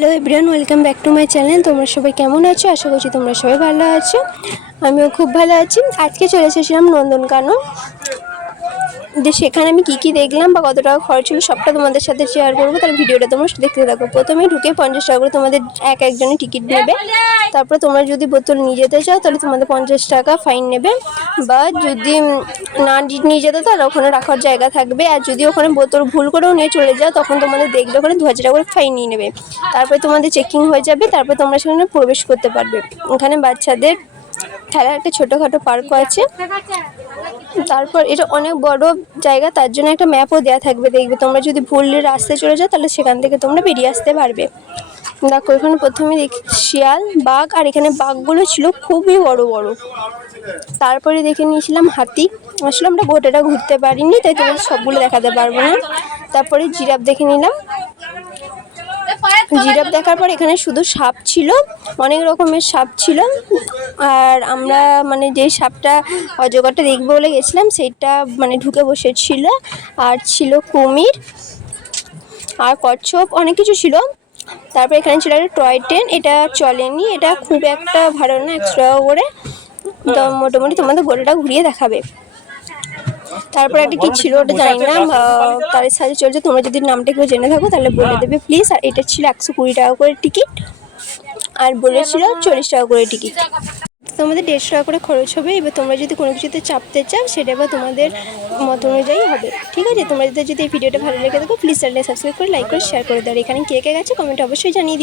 Hello everyone welcome back to my channel. তোমরা সবাই কেমন আছো? আশা করছি তোমরা সবাই ভালো আছো। আমিও খুব ভালো আছি। আজকে চলে এসেছিলাম নন্দনকানন। যে সেখানে আমি কী কী দেখলাম বা কত টাকা খরচ হলো সবটা তোমাদের সাথে শেয়ার করব তার ভিডিওটা তোমরা দেখতে থাকো। প্রথমে ঢুকে পঞ্চাশ টাকা করে তোমাদের এক একজনে টিকিট নেবে। তারপর তোমরা যদি বোতল নিয়ে যেতে চাও, তাহলে তোমাদের পঞ্চাশ টাকা ফাইন নেবে। বা যদি না নিয়ে যেতে তাহলে ওখানে রাখার জায়গা থাকবে। আর যদি ওখানে বোতল ভুল করেও নিয়ে চলে যাও, তখন তোমাদের দেখলে ওখানে দু হাজার টাকা করে ফাইন নিয়ে নেবে। তারপরে তোমাদের চেকিং হয়ে যাবে, তারপর তোমরা সেখানে প্রবেশ করতে পারবে। ওখানে বাচ্চাদের খেলার একটা ছোটোখাটো পার্কও আছে। তারপর এটা অনেক বড় জায়গা, তার জন্য একটা ম্যাপও দেওয়া থাকবে। দেখবে তোমরা যদি ভুল রাস্তায় চলে যাও, তাহলে সেখান থেকে তোমরা বেরিয়ে আসতে পারবে। দেখো, এখানে প্রথমে দেখি শিয়াল, বাঘ, আর এখানে বাঘগুলো ছিল খুবই বড় বড়। তারপরে দেখে নিয়েছিলাম হাতি। আসলে আমরা গোটাটা ঘুরতে পারিনি, তাই তোমাদের সবগুলো দেখাতে পারব না। তারপরে জিরাফ দেখে নিলাম। জিরাফ দেখার পর এখানে শুধু সাপ ছিল অনেক রকমের সাপ ছিল। আর আমরা মানে যেই সাপটা অজগরটা দেখব বলে গেছিলাম সেইটা মানে ঢুকে বসেছিল। আর ছিল কুমির আর কচ্ছপ অনেক কিছু ছিল। তারপর এখানে ছিল একটা টয় ট্রেন এটা চলেনি এটা খুব একটা ভালো না একশো টাকা করে। তো মোটামুটি তোমাদের গোটাটা ঘুরিয়ে দেখাবে। তারপর একটা কি ছিল ওটা জানি না তারের সাথে চলছে তোমরা যদি নামটা কেউ জেনে থাকো তাহলে বলে দেবে প্লিজ আর এটা ছিল একশো কুড়ি টাকা করে টিকিট আর বলেছিল চল্লিশ টাকা করে টিকিট তোমাদের দেড়শো টাকা করে খরচ হবে এবার তোমরা যদি কোনো কিছুতে চাপতে চাও সেটা এবার তোমাদের মত অনুযায়ী হবে। ঠিক আছে? তোমাদের যদি এই ভিডিওটা ভালো লেগে থাকো প্লিজ চ্যানেলটা সাবস্ক্রাইব করে লাইক করে শেয়ার করে দাও। এখানে কে কে গেছে কমেন্ট অবশ্যই জানিয়ে দিও।